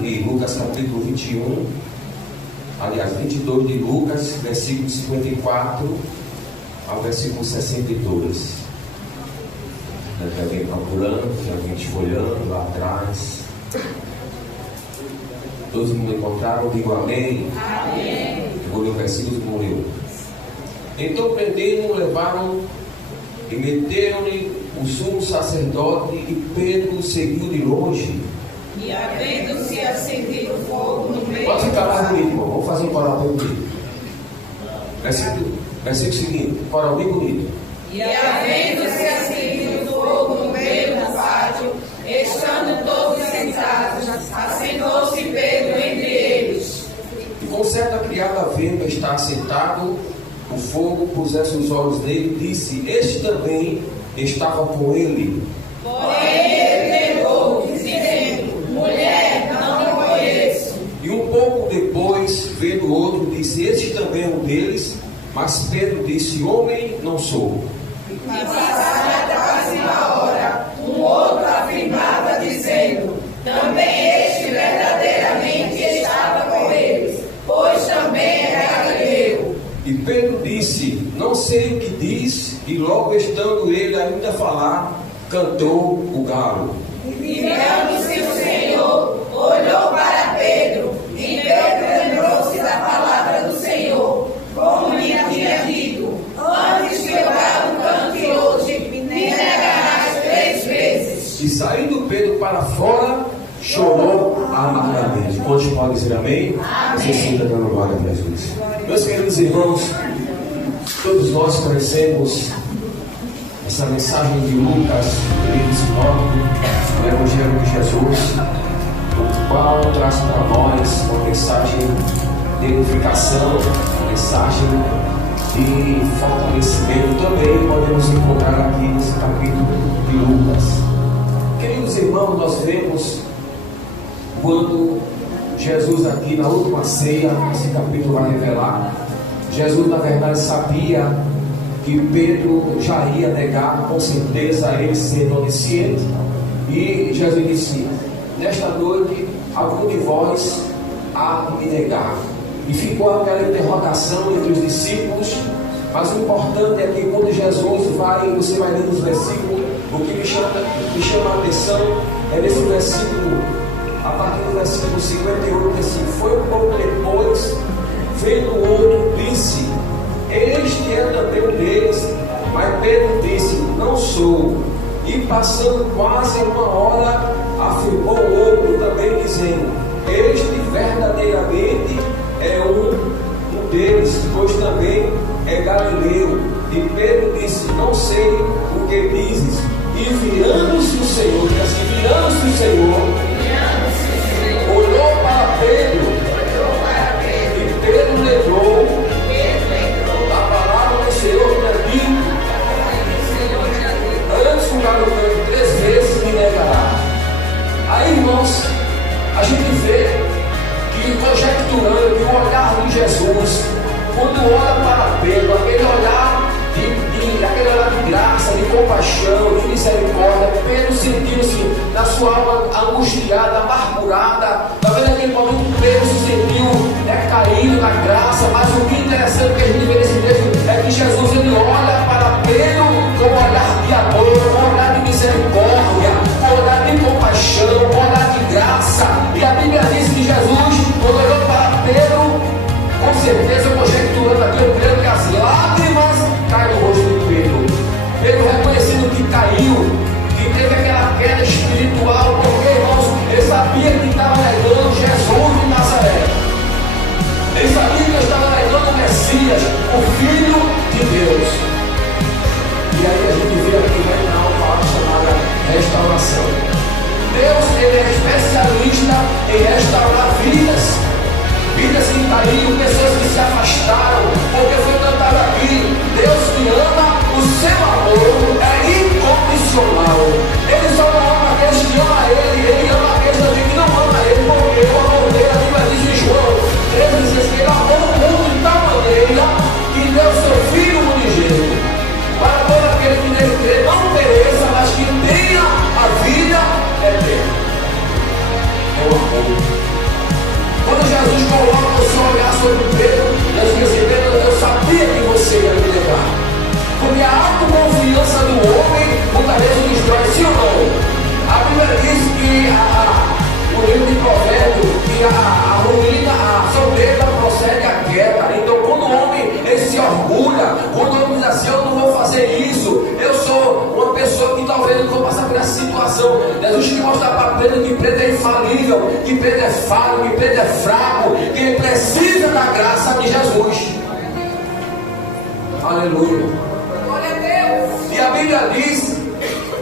de Lucas capítulo 21, aliás 22 de Lucas, versículo 54 ao versículo 62. Tem alguém procurando, tem alguém esfolhando lá atrás. Todos me encontraram, digo amém. Amém. Vou ler o versículo que morreu. Então prenderam, levaram e meteram-lhe o sumo sacerdote, e Pedro seguiu de longe. E havendo-se acendido fogo no meio. Pode ficar mais bonito, irmão. Vamos fazer um coral bem bonito. Versículo seguinte, coral bem bonito. E havendo-se acendido fogo no meio do pátio, estando todos sentados, assentou-se Pedro entre eles. E com certa criada vendo estar sentado, o fogo pusesse os olhos nele, disse: este também estava com ele. Porém ele negou, dizendo: mulher, não me conheço. E um pouco depois, vendo o outro, disse: este também é um deles. Mas Pedro disse: homem, não sou. E passada quase uma hora, um outro afirmava, dizendo: também este verdadeiramente estava com eles, pois também era galileu. E Pedro disse: não sei o que diz. E logo estando ele ainda a falar, cantou o galo. E virando-se o Senhor, olhou para Pedro, e Pedro lembrou-se da palavra do Senhor, como lhe havia dito: antes que o galo cante hoje, me negarás 3 vezes. E saindo Pedro para fora, chorou amargamente. Quantos podem dizer amém? Você sinta dando glória a Jesus. Meus queridos irmãos, todos nós conhecemos essa mensagem de Lucas, do Evangelho de Jesus, o qual traz para nós uma mensagem de edificação, uma mensagem de fortalecimento. Também podemos encontrar aqui nesse capítulo de Lucas. Queridos irmãos, nós vemos quando Jesus aqui na última ceia, esse capítulo vai revelar, Jesus na verdade sabia que Pedro já ia negar, com certeza, ele sendo onisciente. E Jesus disse: nesta noite algum de vós há de me negar. E ficou aquela interrogação entre os discípulos. Mas o importante é que quando Jesus vai, você vai ler nos versículos, o que me chama a atenção é nesse versículo, a partir do versículo 58, assim: foi um pouco depois, vendo o outro, disse: este é também um deles. Mas Pedro disse: não sou. E passando quase uma hora, afirmou o outro também, dizendo: este verdadeiramente é um deles, pois também é galileu. E Pedro disse: não sei o que dizes. E virando-se o Senhor, diz assim: virando-se o Senhor, olhou para Pedro, e Pedro lembrou a palavra do Senhor que é dito: antes que o galo cante 3 vezes, me negará. Aí, irmãos, a gente vê que, conjecturando que o olhar de Jesus, quando olha para Pedro, aquele olhar de graça, de compaixão, de misericórdia, Pedro sentiu-se na sua alma angustiada, amargurada. Talvez naquele momento Pedro se sentiu caído na graça. Mas o que é interessante que a gente vê nesse texto é que Jesus ele olha para Pedro com um olhar de amor, com um olhar de misericórdia, com um olhar de compaixão, com um olhar de graça. E a Bíblia diz que Jesus, quando olhou para Pedro, com certeza conjecturando aqui, eu creio que as lágrimas caem no rosto de Pedro. Pedro reconhecendo que caiu, que teve aquela queda espiritual, porque, irmãos, ele sabia que estava negando Jesus de Nazaré. Ele sabia que estava negando o Messias, o Filho de Deus. E aí a gente vê aqui na palavra chamada restauração. Deus, ele é especialista em restaurar vidas. Vidas que caíram, pessoas que se afastaram, porque foi cantado aqui: Deus te ama, o seu amor é incondicional. Ele só não ama aqueles que amam Ele, Ele ama aqueles também que não amam Ele, porque o amor dele, a Bíblia diz em João 13,16, que ele amou o mundo de tal maneira que deu seu Filho unigênito, para todo aquele que nele crê não pereça, mas que tenha a vida eterna. É o destrói, sim ou não? A Bíblia diz que o livro de Provérbios, que a ruína, a soberba procede à queda. Então, quando o homem ele se orgulha, quando o homem diz assim, eu não vou fazer isso, eu sou uma pessoa que talvez não vou passar por essa situação. Jesus quer mostrar para Pedro que Pedro é infalível, que Pedro é falho, que Pedro é fraco, que ele precisa da graça de Jesus. Aleluia. Glória a Deus. E a Bíblia diz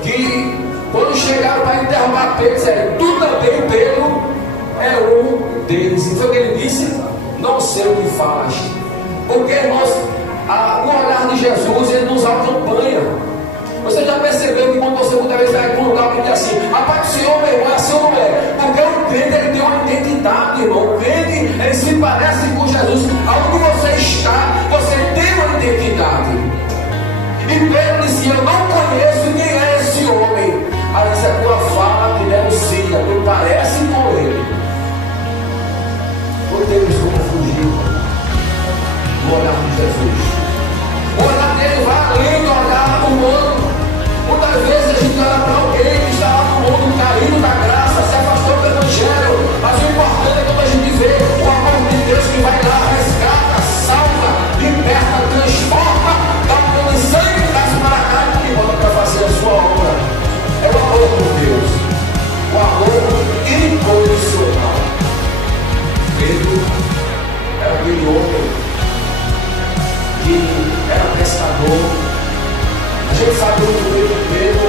que quando chegaram para interrogar Pedro, disseram, tu também, Pedro, é um deles. E foi o que ele disse, não sei o que faz. Porque nós, no olhar de Jesus, ele nos acompanha. Você já percebeu que quando você muitas vezes vai com alguém diz assim, rapaz, o Senhor, meu irmão, é assim ou não é? Porque o crente, ele tem uma identidade, irmão. O crente, ele se parece com Jesus. Aonde você está, você tem uma identidade. E Pedro disse, eu não conheço quem é esse homem. Aí disse, a tua fala te denuncia, tu parece com ele. Não temos como fugir do olhar de Jesus. O olhar dele vai além do olhar humano. Muitas vezes a gente olha para alguém que está lá no mundo caído da graça, se afastou do Evangelho. Mas o importante é quando a gente vê o amor de Deus que vai lá, resgata, salva, liberta, transforma, dá um pouco de sangue, traz para cá e volta para fazer a sua obra. É o amor de Deus, o amor incondicional. Pedro era aquele homem que era pescador. A gente sabe muito bem que Pedro,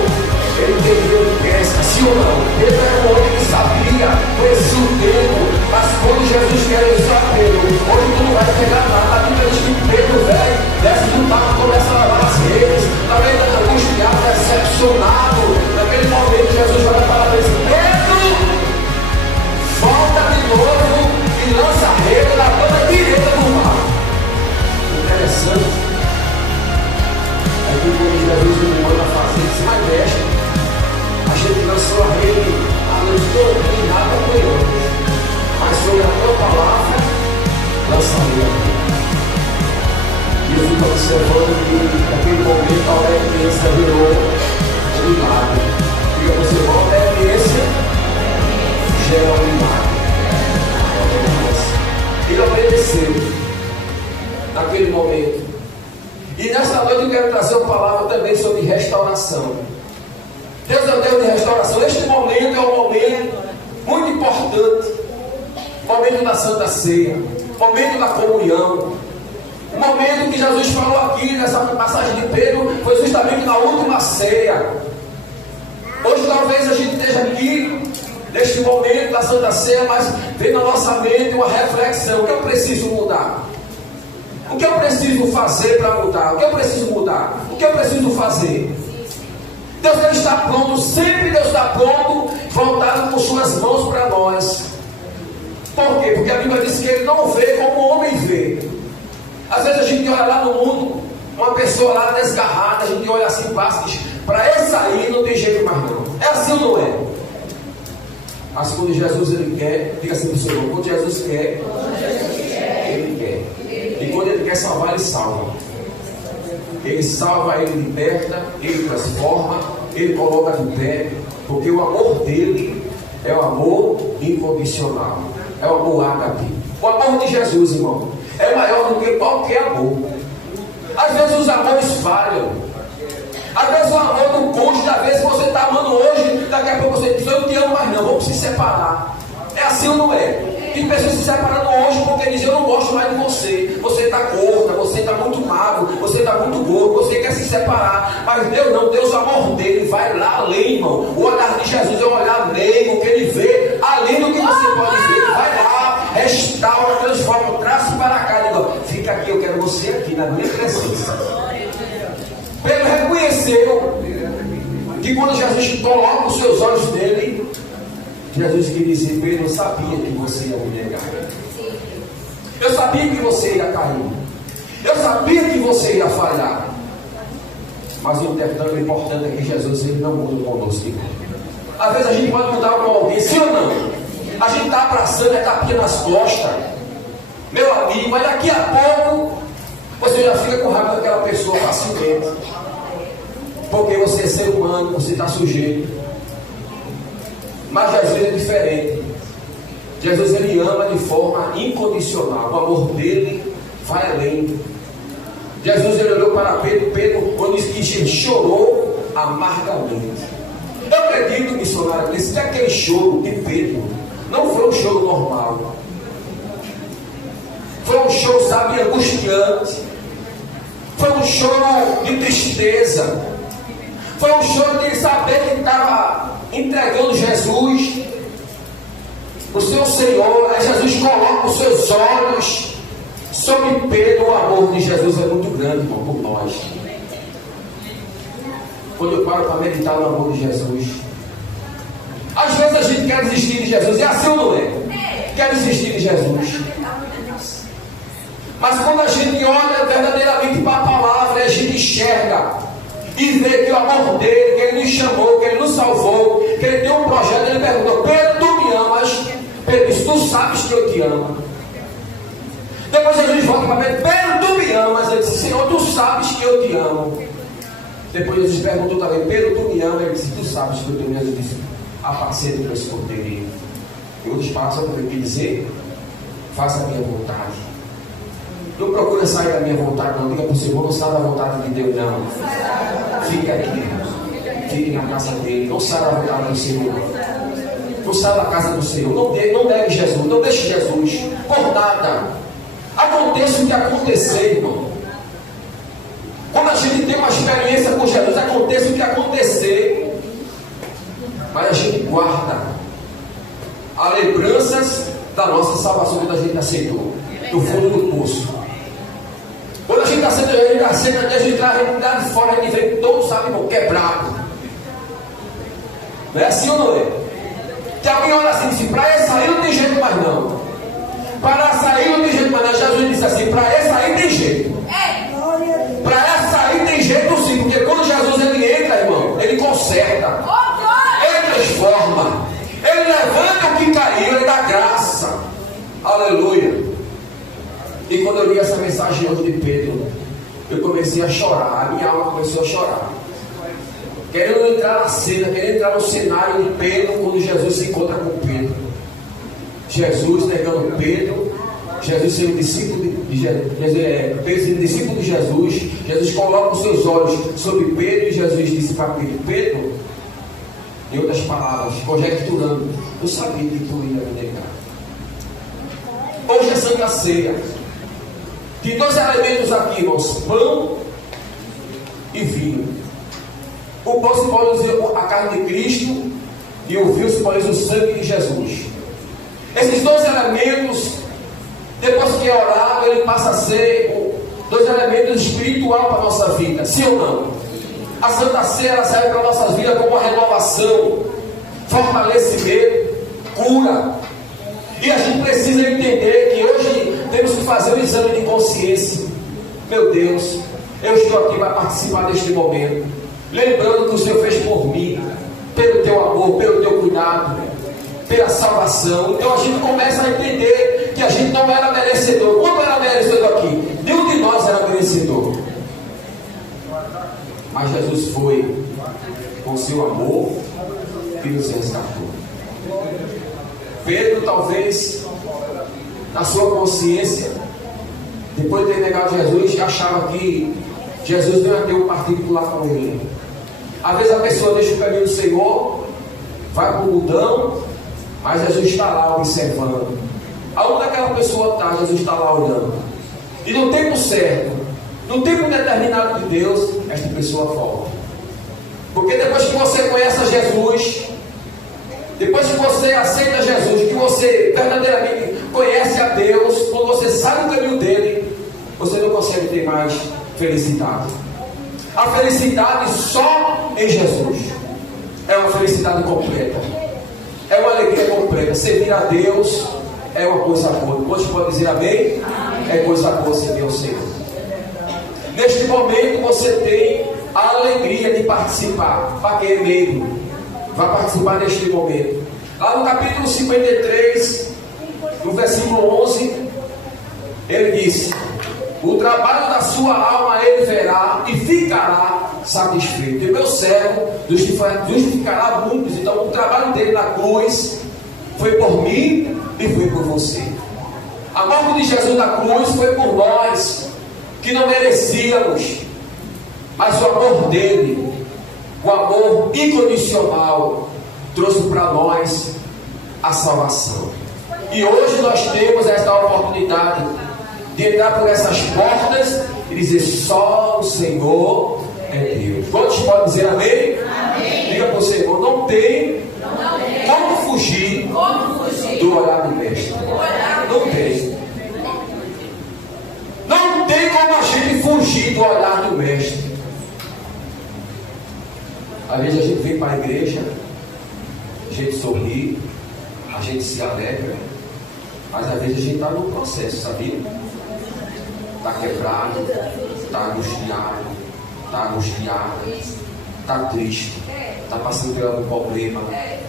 ele entendeu de pesca, sim ou não? Pedro era um homem que sabia, conhecia o tempo, mas quando Jesus quer usar Pedro, hoje tu não vai pegar nada. A Bíblia diz que Pedro, velho, desce do barco, começa a lavar as redes, também angustiado, decepcionado. Naquele momento, Jesus vai para ele e diz, Pedro, volta de novo e lança a rede na banda direita do mar. Interessante. Aí quando Jesus me manda fazer, disse, mas mestre, a gente lançou a rede a noite toda e nada apoiou. Mas sobre a tua palavra, lançarei a rede. E eu fico observando que naquele momento a obediência virou um milagre. E você volta a obediência, gera um milagre. Ele obedeceu naquele momento. E nesta noite eu quero trazer uma palavra também sobre restauração. Deus é o Deus de restauração. Este momento é um momento muito importante. O momento da Santa Ceia. O momento da comunhão. O momento que Jesus falou aqui nessa passagem de Pedro foi justamente na última ceia. Hoje talvez a gente esteja aqui neste momento da Santa Ceia, mas vem na nossa mente uma reflexão. O que eu preciso mudar? O que eu preciso fazer para mudar? O que eu preciso mudar? O que eu preciso fazer? Deus ele está pronto, sempre Deus está pronto, voltado com suas mãos para nós. Por quê? Porque a Bíblia diz que Ele não vê como o homem vê. Às vezes a gente olha lá no mundo, uma pessoa lá desgarrada, a gente olha assim, passa, diz, para essa aí não tem jeito mais não. É assim ou não é? Mas quando Jesus ele quer, diga assim para o Senhor, quando Jesus quer, Ele quer. E quando Ele quer salvar, Ele salva. Ele salva, Ele liberta, Ele transforma, Ele coloca de pé, porque o amor dEle é o amor incondicional, é o amor ágape. O amor de Jesus, irmão, é maior do que qualquer amor. Às vezes os amores falham. Às vezes o amor do cônjuge, às vezes você está amando hoje, daqui a pouco você diz, eu não te amo mais não, vamos se separar. É assim ou não é? Tem pessoas se separando hoje porque dizem, eu não gosto mais de você. Você está gorda, você está muito magro, você está muito gordo, você quer se separar. Mas Deus não, Deus, o amor dele vai lá além, irmão. O olhar de Jesus é um olhar leigo, que ele vê além do que você pode ver. Ele vai lá, restaura, transforma, traz para cá. Ele diz, fica aqui, eu quero você aqui, na minha presença. Pedro reconheceu que quando Jesus coloca os seus olhos nele, Jesus queria dizer, Pedro, eu sabia que você ia me negar. Eu sabia que você ia cair. Eu sabia que você ia falhar. Mas o importante é que Jesus ele não muda conosco. Às vezes a gente pode mudar com alguém, sim ou não? A gente está abraçando, é tapinha nas costas. Meu amigo, mas daqui a pouco você já fica com raiva daquela pessoa facilmente. porque você é ser humano, você está sujeito. Mas Jesus é diferente. Jesus, ele ama de forma incondicional. O amor dele vai além. Jesus, ele olhou para Pedro, quando disse que chorou amargamente. Eu acredito, missionário, que aquele choro de Pedro não foi um choro normal. Foi um choro, sabe, angustiante. Foi um choro de tristeza. Foi um choro de saber que estava entregando Jesus, o seu Senhor. Aí Jesus coloca os seus olhos sobre Pedro. O amor de Jesus é muito grande, irmão, por nós. Quando eu paro para meditar no amor de Jesus, às vezes a gente quer desistir de Jesus. É assim ou não é? Quer desistir de Jesus. Mas quando a gente olha verdadeiramente para a palavra, a gente enxerga e vê que o amor dele, que ele nos chamou, que ele nos salvou, que ele tem um projeto. Ele perguntou: Pedro, tu me amas? Pedro disse: tu sabes que eu te amo. Depois Jesus volta para Pedro: Pedro, tu me amas? Ele disse: Senhor, tu sabes que eu te amo. Depois Jesus perguntou também: Pedro, tu me amas? Ele disse: tu sabes que eu te amo. Ele disse: apacenta o meu esconderijo. Em outras palavras, eu quero dizer: faça a minha vontade. Não procura sair da minha vontade, não. Diga para o Senhor: não sai da vontade de Deus, não. Fica aqui, irmãos. Fique na casa dele. Não sai da vontade do Senhor. Não sai da casa do Senhor. Não negue Jesus. Não deixe Jesus por nada. Aconteça o que acontecer, irmão. Quando a gente tem uma experiência com Jesus, aconteça o que acontecer. Mas a gente guarda as lembranças da nossa salvação quando a gente aceitou. Do fundo do poço. Quando a gente aceita, a gente traz lá de fora, a gente vem todo, sabe, irmão, quebrado. Não é assim ou não é? Que alguém olha assim e diz: para essa aí não tem jeito mais não. Para essa aí não tem jeito mais não. Jesus disse assim: para essa aí tem jeito. Para essa aí tem jeito sim. Porque quando Jesus ele entra, irmão, ele conserta. Ele transforma. Ele levanta o que caiu, ele dá graça. Aleluia. E quando eu li essa mensagem hoje de Pedro, eu comecei a chorar. A minha alma começou a chorar. Querendo entrar na cena, querendo entrar no cenário de Pedro, quando Jesus se encontra com Pedro. Jesus negando Pedro. Jesus sendo discípulo Pedro sendo discípulo de Jesus. Jesus coloca os seus olhos sobre Pedro e Jesus disse para Pedro: Pedro, em outras palavras, conjecturando, eu sabia que tu ia me negar. Hoje é Santa Ceia. Tem dois elementos aqui, irmãos: pão e vinho. O pão simboliza a carne de Cristo e o vinho simboliza o sangue de Jesus. Esses dois elementos, depois que é orado, ele passa a ser dois elementos espirituais para a nossa vida. Sim ou não? A Santa Ceia ela serve para a nossa vida como uma renovação, fortalecimento, cura. E a gente precisa entender que hoje temos que fazer um exame de consciência. Meu Deus, eu estou aqui para participar deste momento, lembrando que o Senhor fez por mim, pelo teu amor, pelo teu cuidado, pela salvação. Então a gente começa a entender que a gente não era merecedor. Quando era merecedor aqui? Nenhum de nós era merecedor. Mas Jesus foi com seu amor que nos resgatou. Pedro, talvez, na sua consciência, depois de ter negado Jesus, achava que Jesus não ia ter um particular com ele. Às vezes a pessoa deixa o caminho do Senhor, vai para o mundão, mas Jesus está lá observando. Aonde aquela pessoa está, Jesus está lá olhando. E no tempo certo, no tempo determinado de Deus, esta pessoa volta. Porque depois que você conhece a Jesus, depois que você aceita Jesus, que você verdadeiramente conhece a Deus, quando você sai do caminho dele, você não consegue ter mais felicidade. A felicidade só em Jesus é uma felicidade completa, é uma alegria completa. Servir a Deus é uma coisa boa. Quantos podem dizer amém? Amém. É coisa boa servir ao Senhor. Neste momento você tem a alegria de participar. Para quem é meio, vai participar neste momento. Lá no capítulo 53, no versículo 11, ele diz: o trabalho da sua alma ele verá e ficará satisfeito. E o meu servo justificará muitos. Então o trabalho dele na cruz foi por mim e foi por você. A morte de Jesus na cruz foi por nós, que não merecíamos, mas o amor dele, o amor incondicional, trouxe para nós a salvação. E hoje nós temos esta oportunidade de entrar por essas portas e dizer: só o Senhor é Deus. Quantos podem dizer amém? Amém. Diga para o Senhor: não tem como fugir do olhar do Mestre. Não tem. Não tem como a gente fugir do olhar do Mestre. Às vezes a gente vem para a igreja, a gente sorri, a gente se alegra, mas às vezes a gente está no processo, sabia? Está quebrado, está angustiado, está triste, está passando por algum problema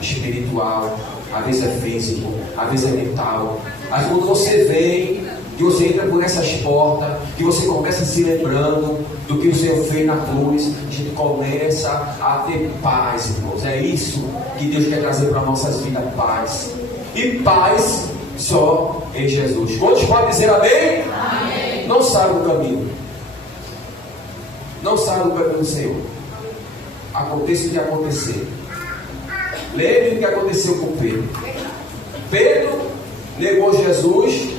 espiritual, às vezes é físico, às vezes é mental. Mas quando você vem, que você entra por essas portas, que você começa se lembrando do que o Senhor fez na cruz, a gente começa a ter paz, irmãos. É isso que Deus quer trazer para nossas vidas: paz. E paz só em Jesus. Quantos podem dizer amém? Amém. Não saia do caminho. Não saia do caminho do Senhor. Aconteça o que acontecer. Lembre o que aconteceu com Pedro. Pedro negou Jesus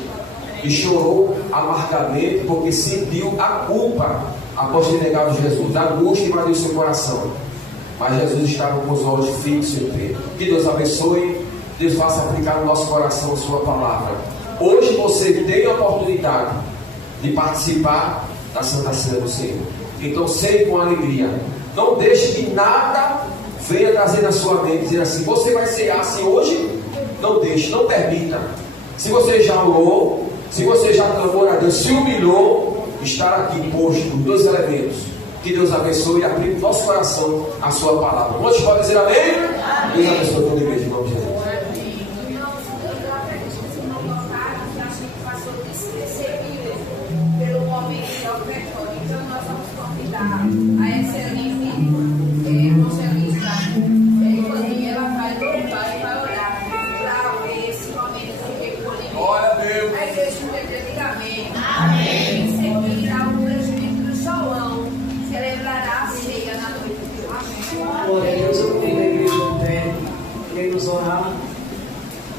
e chorou amargamente porque sentiu a culpa após ter negado Jesus. A angústia invadiu seu coração. Mas Jesus estava com os olhos fixos em Pedro. Que Deus abençoe. Deus faça aplicar no nosso coração a sua palavra. Hoje você tem a oportunidade de participar da Santa Ceia do Senhor. Então ceie com alegria. Não deixe que nada venha trazer na sua mente, dizer assim: você vai cear assim hoje? Não deixe, não permita. Se você já orou, se você já clamou a Deus, se humilhou, estar aqui posto os dois elementos. Que Deus abençoe e aplique no nosso coração a sua palavra. Quantos podem dizer amém? Amém. Deus abençoe toda a igreja em nome de Jesus. A excelente evangelista, inclusive ela vai louvar e vai orar para esse momento de recolhimento. Glória a Deus. A igreja diga amém. Amém. Em seguida, o regimento do João celebrará a ceia na noite de hoje. Glória a Deus. Eu convido a igreja de pé, queremos orar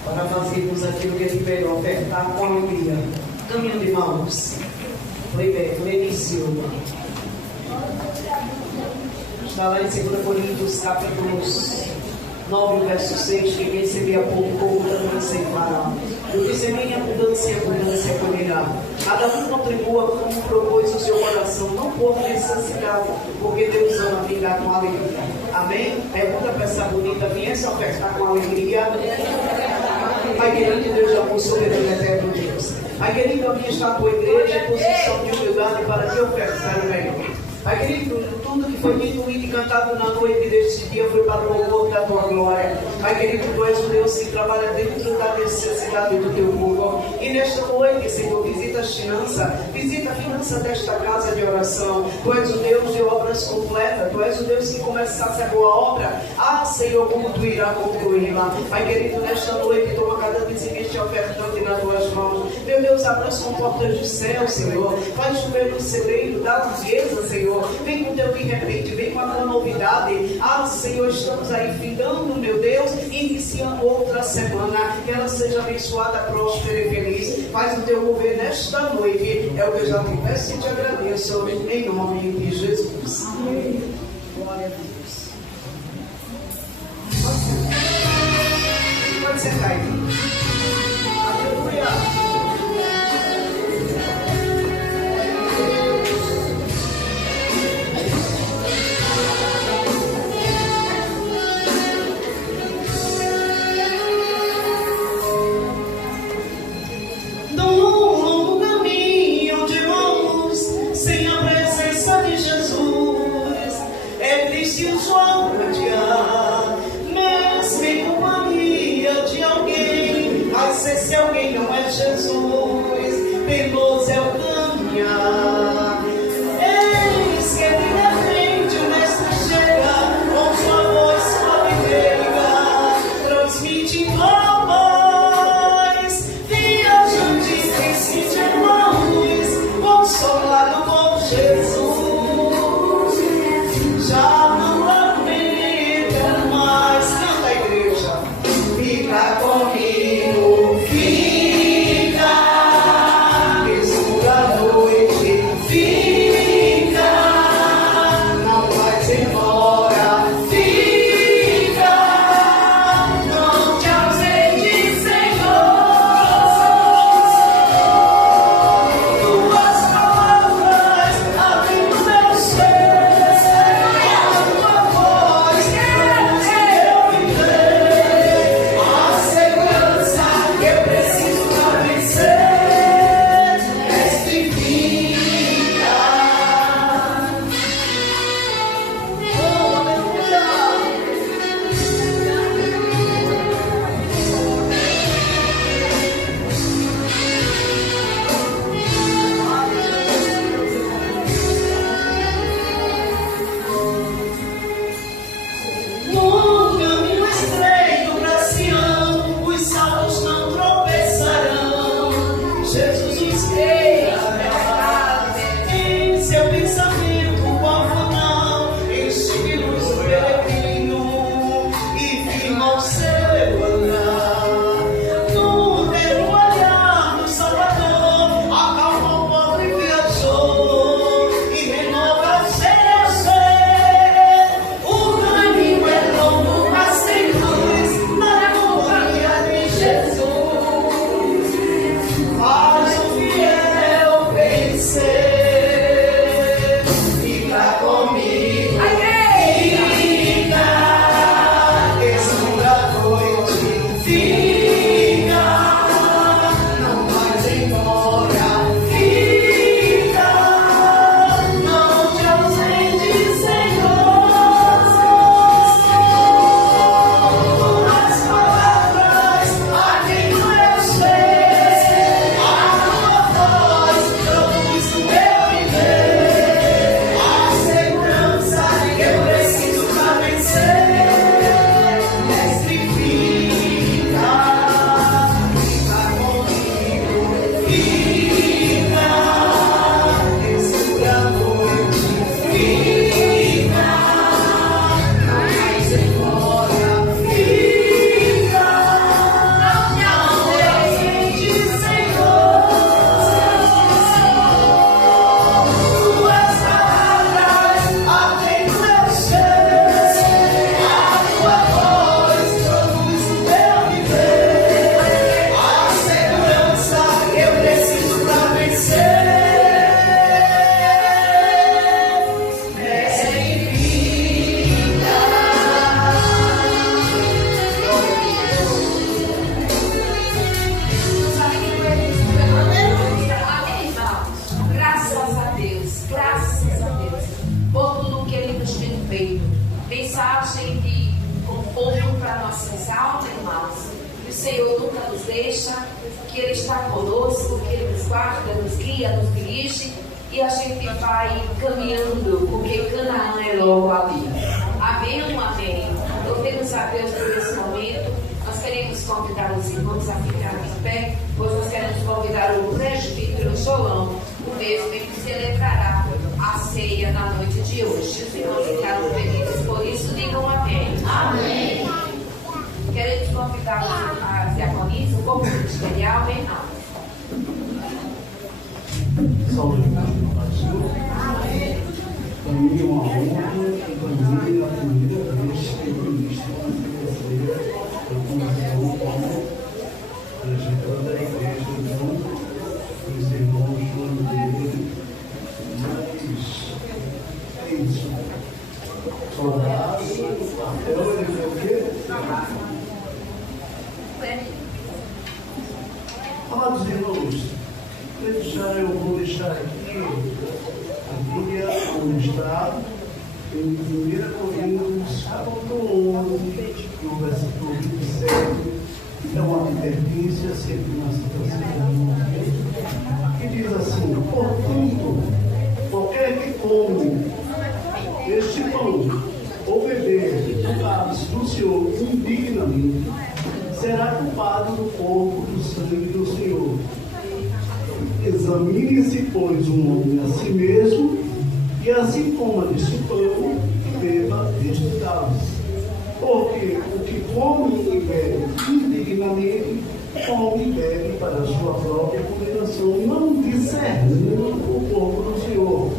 para fazermos aquilo que ele veio ofertar com alegria. Caminho de mãos. Levício. Está lá em 2 Coríntios, capítulo 9, verso 6, que receber a pouco, pouco também ceifará. Do que semeia abundância, abundância colherá. Cada um contribua como propôs o seu coração, não por necessidade, porque Deus ama vingar com alegria. Amém? Pergunta para essa bonita: viesse ofertar com alegria? Pai querido, Deus de amor soberano eterno Deus. Pai querido, aqui está a tua igreja em posição de humildade para te ofertar o melhor. Pai querido, tudo que foi dito e cantado na noite deste dia foi para o louvor da tua glória. Pai querido, tu és o Deus que trabalha dentro da necessidade do teu povo. E nesta noite, Senhor, visita a finança desta casa de oração. Tu és o Deus de obras completas. Tu és o Deus que começasse a boa obra. Ah, Senhor, como tu irás concluí-la. Pai querido, nesta noite, toma cada dizimista ofertante nas tuas mãos. Meu Deus, abra as comportas do céu, Senhor. Faz chover no celeiro, dá riqueza, Senhor. Vem com o teu de repente, vem com a tua novidade. Ah, Senhor, estamos aí findando, meu Deus, iniciando outra semana. Que ela seja abençoada, próspera e feliz. Faz o teu mover nesta noite. É o que eu já te peço e te agradeço. Em nome de Jesus. Amém. Glória a Deus. Pode sentar aí. Aleluia. Se alguém não é Jesus, penoso é o caminhar. Eis que aqui na frente o mensagem de conforto para nossas almas, irmãos. O Senhor nunca nos deixa, que Ele está conosco, que Ele nos guarda, nos guia, nos dirige, e a gente vai caminhando, porque Canaã é logo ali. Amém ou amém? Louvemos a Deus por esse momento. Nós queremos convidar os irmãos a ficar em pé, pois nós queremos convidar o presbítero João, o mesmo que celebrará a ceia na noite de hoje. Os irmãos ficaram felizes por isso, digam amém. Amém. Queremos convidar a diaconisa, o corpo ministerial, bem rápido. Salve Amém. Para mim é uma honra, para mim é a primeira vez que eu ministro a ceia, eu convido como trajetória da igreja, então, os irmãos foram dele, mas é isso. Orar, até ele foi o quê? Amados irmãos, eu vou deixar aqui a Bíblia onde está em 1 Coríntios, capítulo 11, no versículo 27. É uma advertência, sempre uma citação que diz assim: portanto, qualquer que come este pão ou beber do cálice do Senhor indignamente será culpado do corpo do sangue do Senhor. Examine-se, pois, um homem a si mesmo, e assim coma deste pão e beba deste cálice. Porque o que come e bebe indignamente, come e bebe para a sua própria condenação, não discernindo o corpo do Senhor.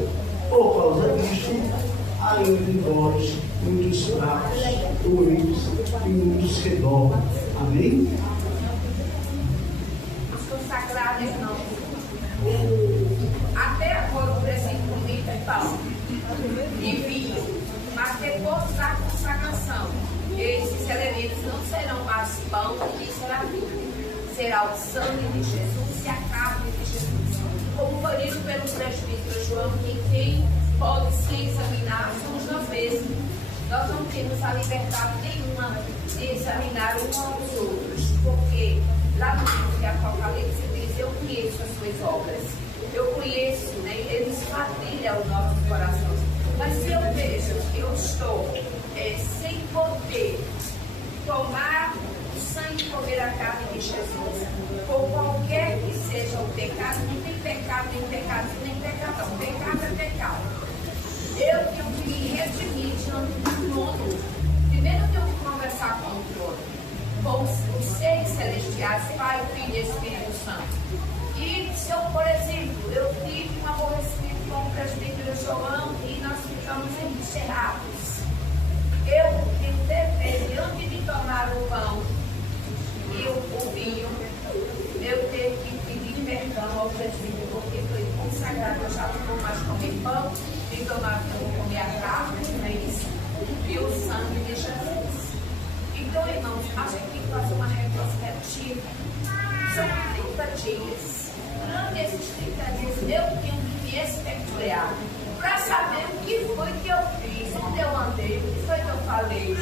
Por causa disto, há entre vós muitos fracos, doentes e muitos que dormem. Amém? Os consagrados, irmãos, até agora o presídio de pão e vinho, mas depois da consagração, esses elementos não serão mais pão e será vinho. Será o sangue de Jesus e a carne de Jesus. Como foi dito pelo presbítero João, que quem pode se examinar somos nós mesmos. Nós não temos a liberdade nenhuma de examinar uns aos outros, porque lá no livro de Apocalipse diz: eu conheço as suas obras, eu conheço, né? Ele esquadrilha os nossos corações. Mas se eu vejo que eu estou sem poder tomar o sangue e comer a carne de Jesus, por qualquer que seja o pecado, não tem pecado, nem pecado, nem pecado, não. Pecado é pecado. Eu tenho que me redimir diante do trono. Primeiro eu tenho que conversar com o trono, com os seres celestiais, Pai, Filho e Espírito Santo. E se eu, por exemplo, eu tive um aborrecimento com o presbítero João e nós ficamos encerrados, eu tenho dever, diante de tomar o pão e o vinho, eu tenho que pedir perdão ao presbítero, porque foi consagrado, eu já não vou mais comer pão, nem tomar vinho, eu vou comer a carne, não é isso? E o sangue de Jesus. Então, irmãos, a gente tem que fazer uma retrospectiva. São 30 dias. Durante esses 30 dias, eu tenho que me especular para saber o que foi que eu fiz, onde eu andei, o que foi que eu falei,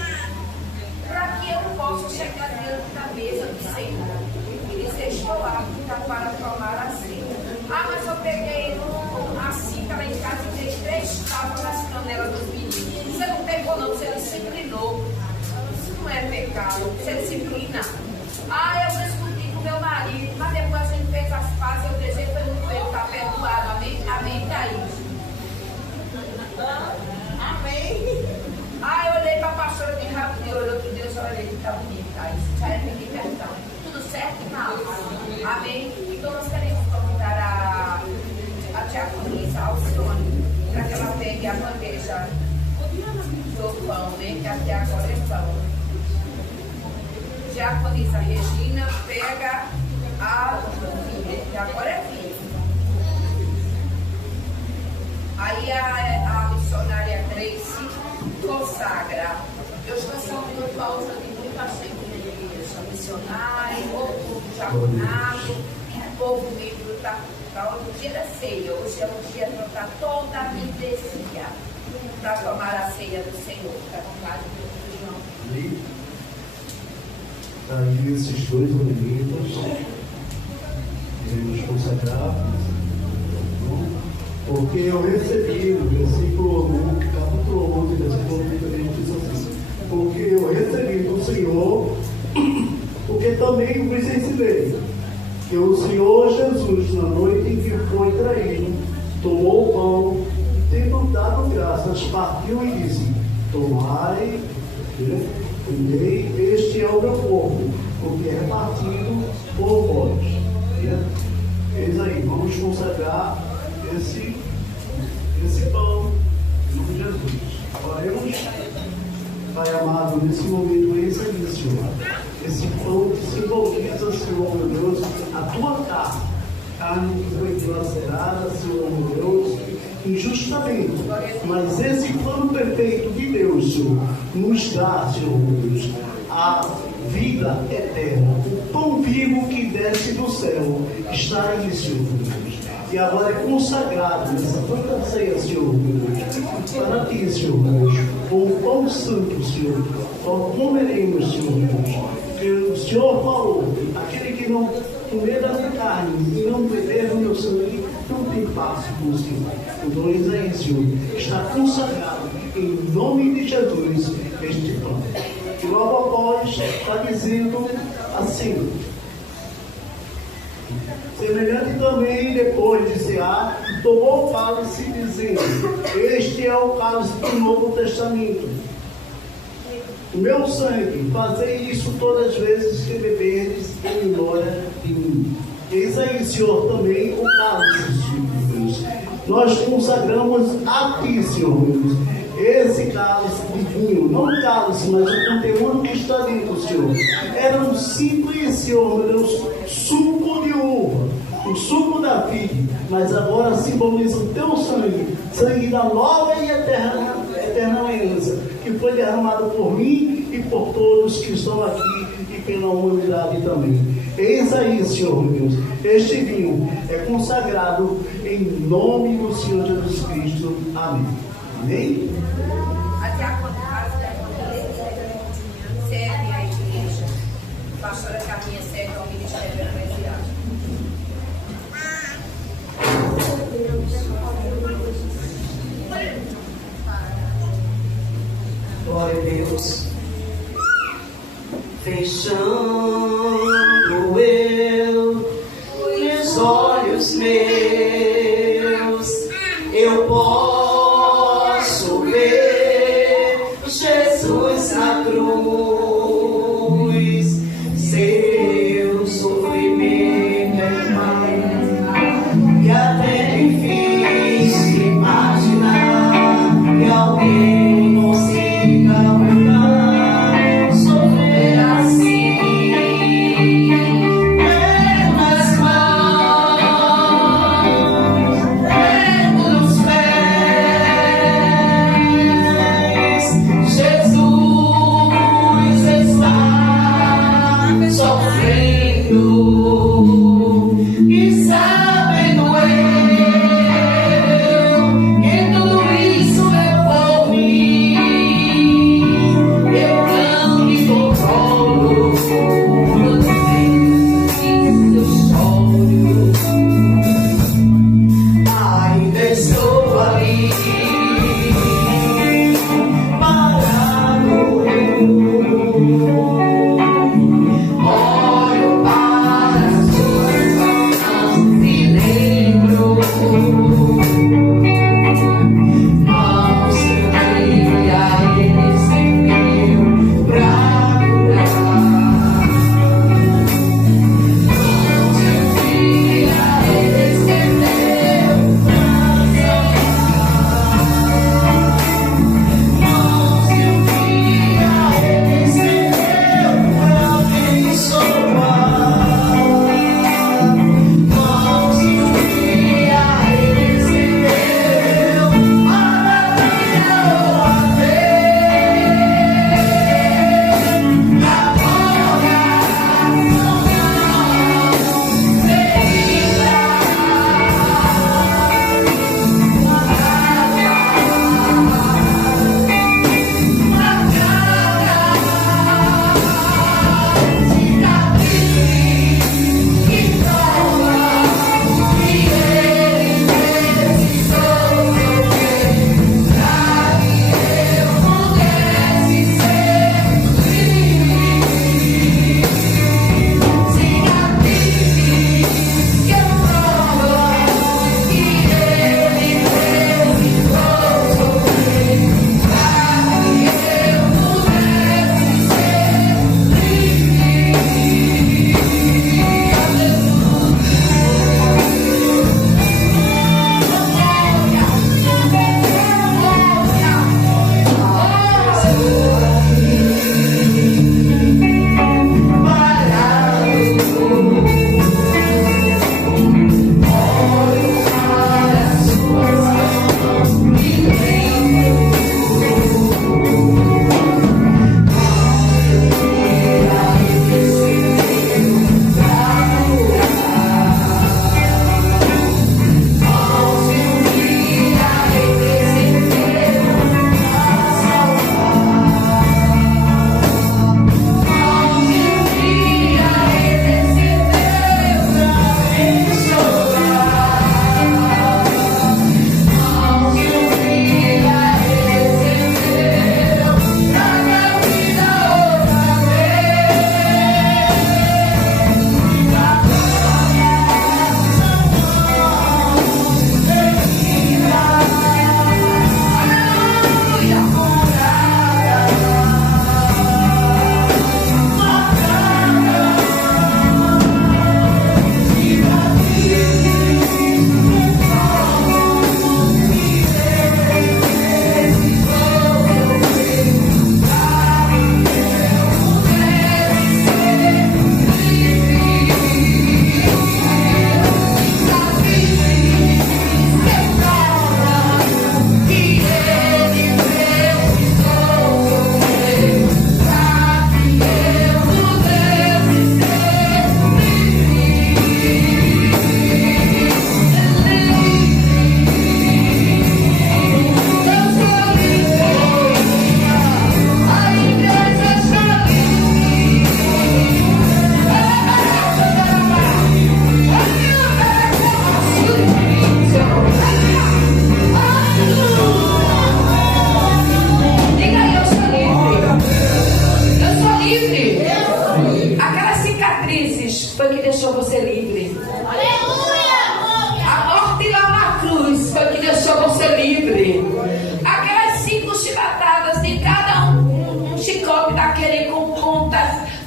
para que eu possa chegar diante da mesa do Senhor e dizer: estou apta para tomar a ceia. Ah, mas eu peguei a xícara em casa e dei 3 tapas nas canelas dos meninos. Você não pegou, não, você disciplinou. Isso não é pecado, você disciplina. Ah, eu discuti com meu marido, mas depois a gente fez as pazes, eu desejei para ele estar perdoado. Amém? Amém, daí. Amém. Ah, eu olhei para a pastora de rápido, outro dia eu olhei, está bonita. Isso já é pedir perdão. Tudo certo? Não. Amém? Então nós queremos convidar a diaconisa Alcione para que ela pegue a bandeja do pão, né? Que até agora é pão. Diaconisa Regina pega a vinho, que agora é vinho. Aí a missionária Grace consagra. Eu estou sentindo falta de muita gente na igreja, missionário, povo diaconato, povo negro para o dia da ceia. Hoje é o dia para toda a igreja para tomar a ceia do Senhor, para aí esses dois elementos, devemos consagrar, porque eu recebi, no versículo 1, capítulo 11, versículo 1, também diz assim, porque eu recebi do Senhor, porque também vos ensinei, que o Senhor Jesus, na noite em que foi traído, tomou o pão, tendo dado graças, partiu e disse, tomai, comei, este é o meu corpo, porque é repartido por vós. Eis aí, vamos consagrar esse pão em nome de Jesus. Oremos, Pai amado, nesse momento, eis aí, Senhor. Esse pão que simboliza, Senhor, meu Deus, a tua carne que foi dilacerada, Senhor, meu Deus, injustamente. Mas esse plano perfeito de Deus, Senhor, nos dá, Senhor, meu Deus, a vida eterna. O pão vivo que desce do céu está aí, Senhor, meu Deus. E agora é consagrado nessa santa ceia, Senhor, meu Deus, para ti, Senhor, meu Deus, com o pão santo, Senhor, nós comeremos, Senhor, meu Deus. Porque o Senhor falou, aquele que não comer da minha carne e não beber do meu sangue, não tem parte com o Senhor. Então, eis aí, Senhor, está consagrado em nome de Jesus este pão. E logo após está dizendo assim, semelhante também depois de cear, tomou o cálice dizendo, este é o cálice do Novo Testamento. O meu sangue, fazei isso todas as vezes que beberdes em memória de mim. Eis aí, Senhor, também o cálice, Senhor Deus. Nós consagramos a ti, Senhor Deus, esse cálice de vinho, não o cálice, mas o conteúdo que está dentro, Senhor. Era um simples, Senhor, meu Deus, suco de uva, o suco da vide, mas agora simboliza o teu sangue, sangue da nova e eterna aliança, que foi derramado por mim e por todos que estão aqui e pela humanidade também. Eis aí, Senhor meu Deus, este vinho é consagrado em nome do Senhor Jesus Cristo. Amém. Amém? Até a quando serve a igreja, a pastora Carminha serve ao ministério eclesiástico. Glória a Deus. Fechando eu meus olhos meus, eu posso ver Jesus na cruz, seu sofrimento e até difícil imaginar que alguém consiga mudar, sofrer assim. Jesus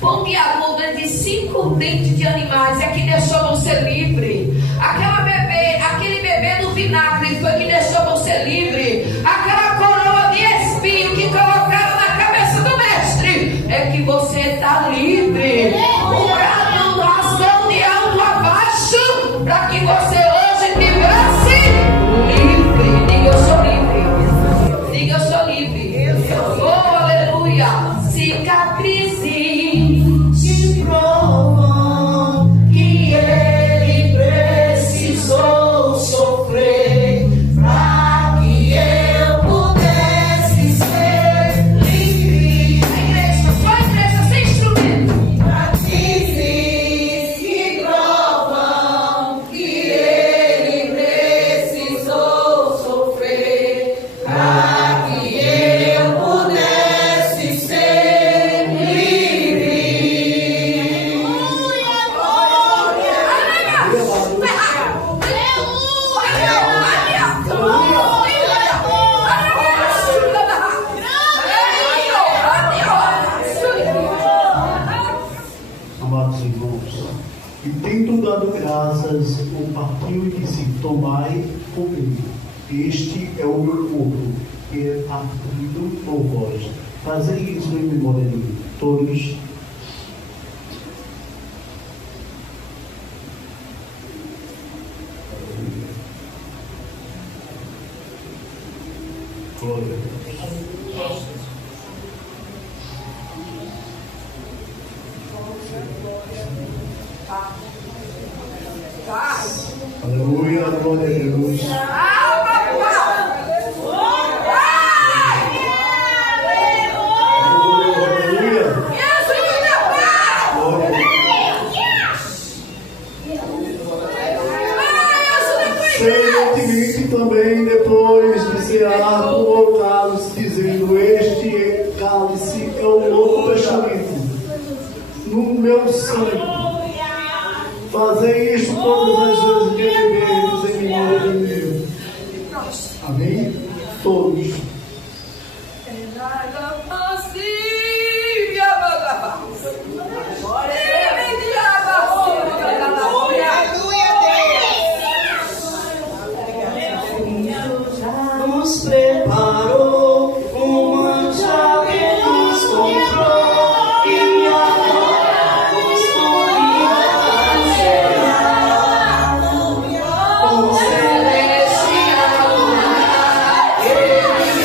pontiagudas de 5 dentes de animais é que deixou você livre. Aquele bebê do vinagre foi que deixou você livre. Aquela coroa de espinho que colocaram na cabeça do mestre é que você está livre. O brado rasgou de alto a baixo para que você hoje tivesse livre. Diga, eu sou livre. Diga, eu sou livre. Oh, aleluia. Cicatrizes que provam que ele precisou sofrer para que eu pudesse ser livre. A igreja, só a igreja sem instrumento. Cicatrizes que provam que ele precisou sofrer para que eu pudesse ser livre. Amados irmãos, e tendo dado graças, o partiu e disse: tomai, comei, este é o meu corpo, que é partido por vós. Fazei isso em memória de mim. Todos. Glória a Deus. Aleluia, glória a Deus. Aleluia. Semelhantemente também, depois de cear, tomou o cálice, dizendo: este cálice é o novo testamento no meu sangue. Fazei isto todas as vezes que beberdes em memória de mim. Amém? Todos. Nos preparou um manjar que nos comprou e agora nos convida a cear. Com celestial luar, ele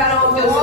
Carol, Deus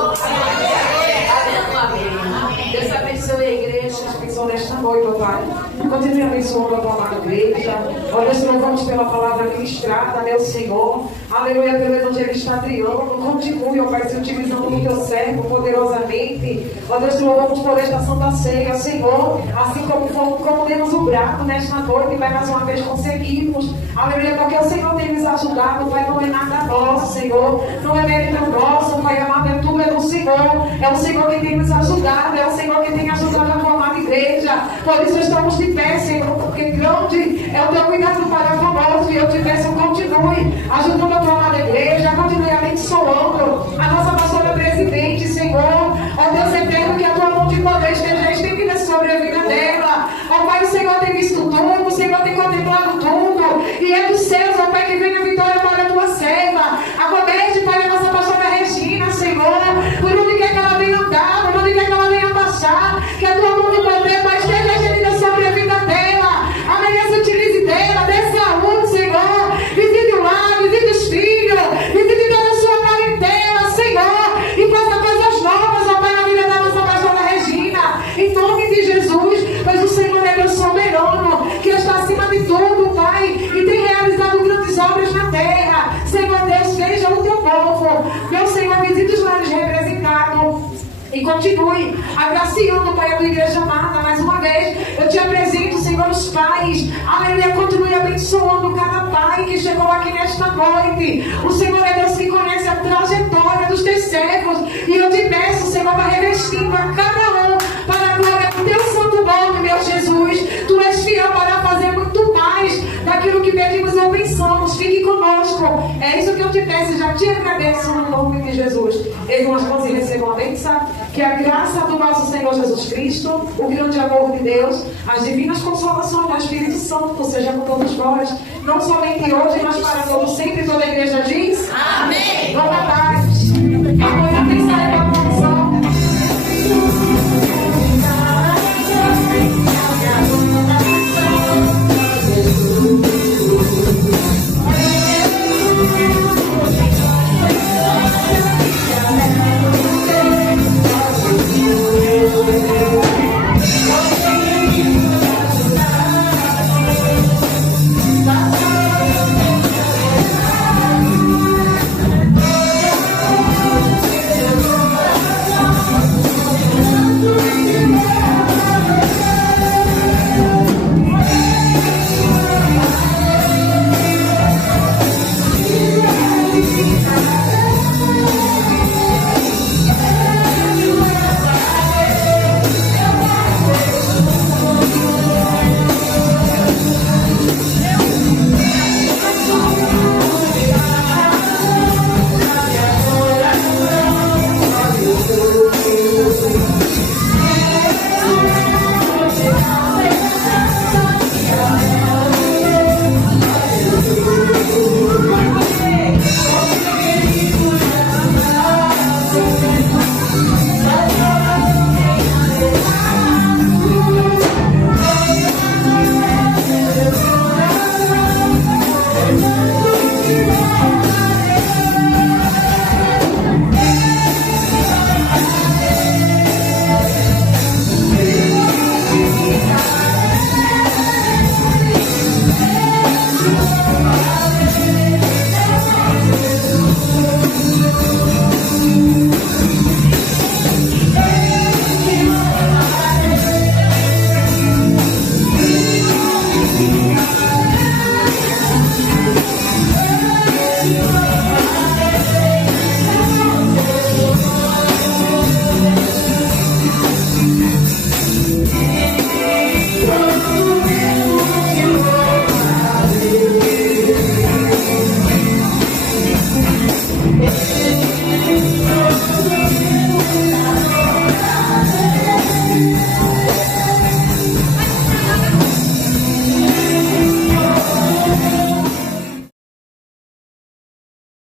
amém. Deus abençoe a igreja, abençoe nesta noite, ó Pai. Continue abençoando a tua amada igreja. Ó Deus, louvamos pela palavra ministrada, meu Senhor. Aleluia, pelo evangelista Adriano. Continue, ó Pai, se utilizando do teu servo poderosamente. Ó Deus, louvamos por esta santa ceia, Senhor. Assim como demos o braço nesta noite, Pai, mais uma vez conseguimos. Aleluia, porque o Senhor tem nos ajudado, Pai, não é nada nosso, Senhor. Não é mérito nosso, Pai amado, é tudo é do Senhor. É o Senhor que tem nos ajudado, é o Senhor que tem ajudado a tua amada igreja. Por isso estamos de pé, Senhor, porque grande é o teu cuidado para conosco. E eu te peço, continue ajudando a tua amada igreja, continue abençoando a nossa pastora presidente, Senhor. Ó Deus eterno, que a tua mão de poder esteja estendida sobre a vida dela. Ó Pai, o Senhor tem visto tudo, o Senhor tem contemplado tudo. E é dos céus, ó Pai, que vem a vitória para a tua serva. Acomete, Pai, a nossa pastora Regina, Senhor, por onde quer que ela venha andar, por onde quer que ela venha passar, que a tua mão de poder, Pai, esteja estendida sobre a vida dela. Amanhã se utilize dela, dê saúde, Senhor. Visite o lar, visite os filhos, visite toda a sua parentela, Senhor. E faça coisas novas, ó Pai, na vida da nossa pastora Regina. Em nome de Jesus, pois o Senhor é Deus soberano, que está acima de tudo, Pai, e tem realizado grandes obras na terra. Senhor Deus, seja o teu povo. Meu Senhor, visite os lares representados. E continue agraciando, Pai, a tua igreja amada. Mais uma vez, eu te apresento, Senhor, os pais. Aleluia, continue abençoando cada pai que chegou aqui nesta noite. O Senhor é Deus que conhece a trajetória dos teus servos. E eu te peço, Senhor, vai revestindo a cada um para a glória do teu santo nome, meu Jesus. Tu és fiel para fazer muito mais daquilo que pedimos ou pensamos. Fique conosco. É isso que eu te peço, já te agradeço no nome de Jesus. Irmãos, vamos recebam a bênção. Que a graça do nosso Senhor Jesus Cristo, o grande amor de Deus, as divinas consolações do Espírito Santo seja com todos nós, não somente hoje, mas para todos sempre. Toda a igreja diz amém. Boa tarde. Amanhã tem saída da condição.